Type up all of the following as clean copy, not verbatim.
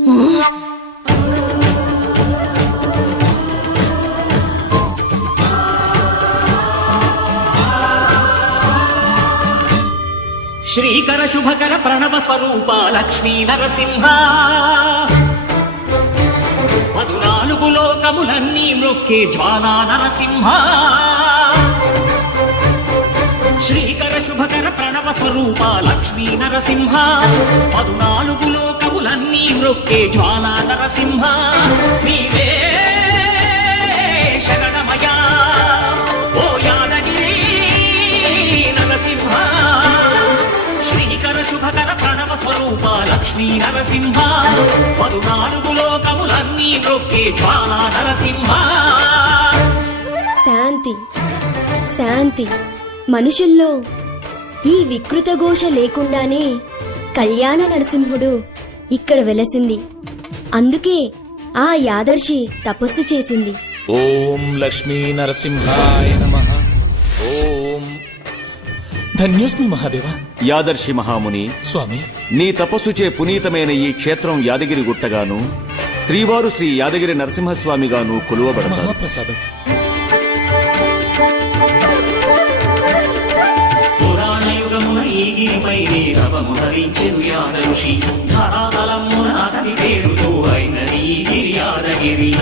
శ్రీకర శుభకర ప్రణవ స్వరూప లక్ష్మీ నరసింహ 14 లోకములన్నీ మ్రొక్కే జ్వాలా నరసింహ శ్రీకర శుభకర ప్రణవ స్వరూప లక్ష్మీ నరసింహ 14 లోకములన్నీ మ్రొక్కే జ్వాలా నరసింహ నీవే శరణమయా ఓ యాదగిరి నరసింహ శ్రీకర శుభకర ప్రణవ స్వరూప లక్ష్మీ నరసింహ 14 లోకములన్నీ మ్రొక్కే జ్వాలా నరసింహ. శాంతి శాంతి. మనుషుల్లో ఈ వికృత ఘోష లేకుండానే కళ్యాణ నరసింహుడు ఇక్కడ వెలసింది. అందుకే ఆ యాదర్శి తపస్సు చేసింది. ఓం లక్ష్మీ నరసింహాయ నమః. ఓం ధన్యోస్మి మహాదేవ. యాదర్శి మహాముని స్వామి, నీ తపస్సుచే పునీతమైన ఈ క్షేత్రం యాదగిరి గుట్టగాను శ్రీవారు శ్రీ యాదగిరి నరసింహస్వామిగాను కొలువబడతారు. మహాప్రసాదం. పురాణయుగమున ఈ గిరిపైనే రవము ధరించెను యాదఋషి ధరాతలమున అతని పేరుతో అయినది ఈ గిరి యాదగిరి.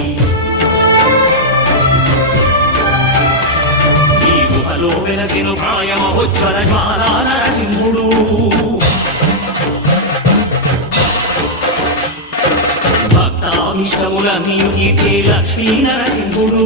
ఈ గుహలో వెలసెను ప్రాయమహోజ్వల జ్వాలా నరసింహుడు. భక్తాభిష్టములన్నీ తీర్చే లక్ష్మీ నరసింహుడు.